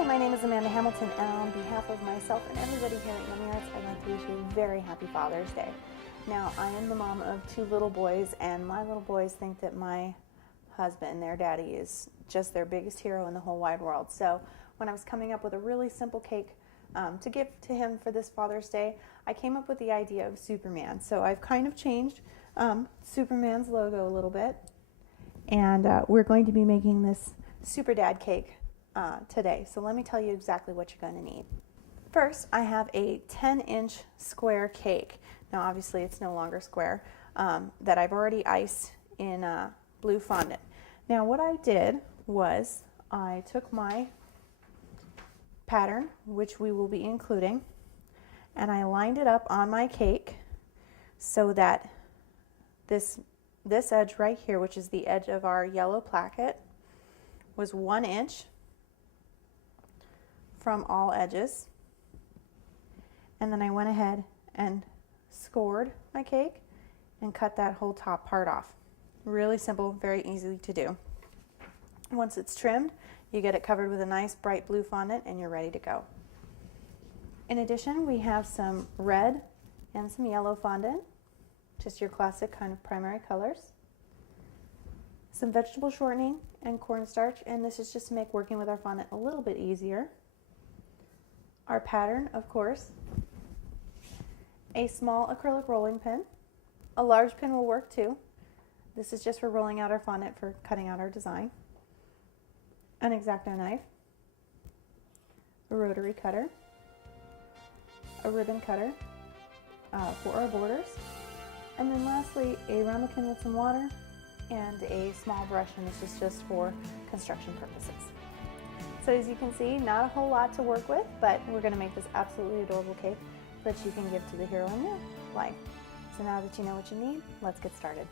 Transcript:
Hi, my name is Amanda Hamilton, and on behalf of myself and everybody here at Yummy Arts, I'd like to wish you a very happy Father's Day. Now, I am the mom of 2 little boys, and my little boys think that my husband, their daddy, is just their biggest hero in the whole wide world. So when I was coming up with a really simple cake to give to him for this Father's Day, I came up with the idea of Superman. So I've kind of changed Superman's logo a little bit, and we're going to be making this Super Dad cake today. So let me tell you exactly what you're going to need. First, I have a 10-inch square cake. Now obviously it's no longer square, that I've already iced in blue fondant. Now what I did was I took my pattern, which we will be including, and I lined it up on my cake so that this edge right here, which is the edge of our yellow placket, was 1 inch from all edges. And then I went ahead and scored my cake and cut that whole top part off. Really simple, very easy to do. Once it's trimmed, you get it covered with a nice bright blue fondant and you're ready to go. In addition, we have some red and some yellow fondant, just your classic kind of primary colors. Some vegetable shortening and cornstarch, and this is just to make working with our fondant a little bit easier. Our pattern, of course, a small acrylic rolling pin. A large pin will work too. This is just for rolling out our fondant for cutting out our design. An X-Acto knife, a rotary cutter, a ribbon cutter for our borders, and then lastly a ramekin with some water and a small brush, and this is just for construction purposes. So as you can see, not a whole lot to work with, but we're going to make this absolutely adorable cake that you can give to the hero in your life. So now that you know what you need, let's get started.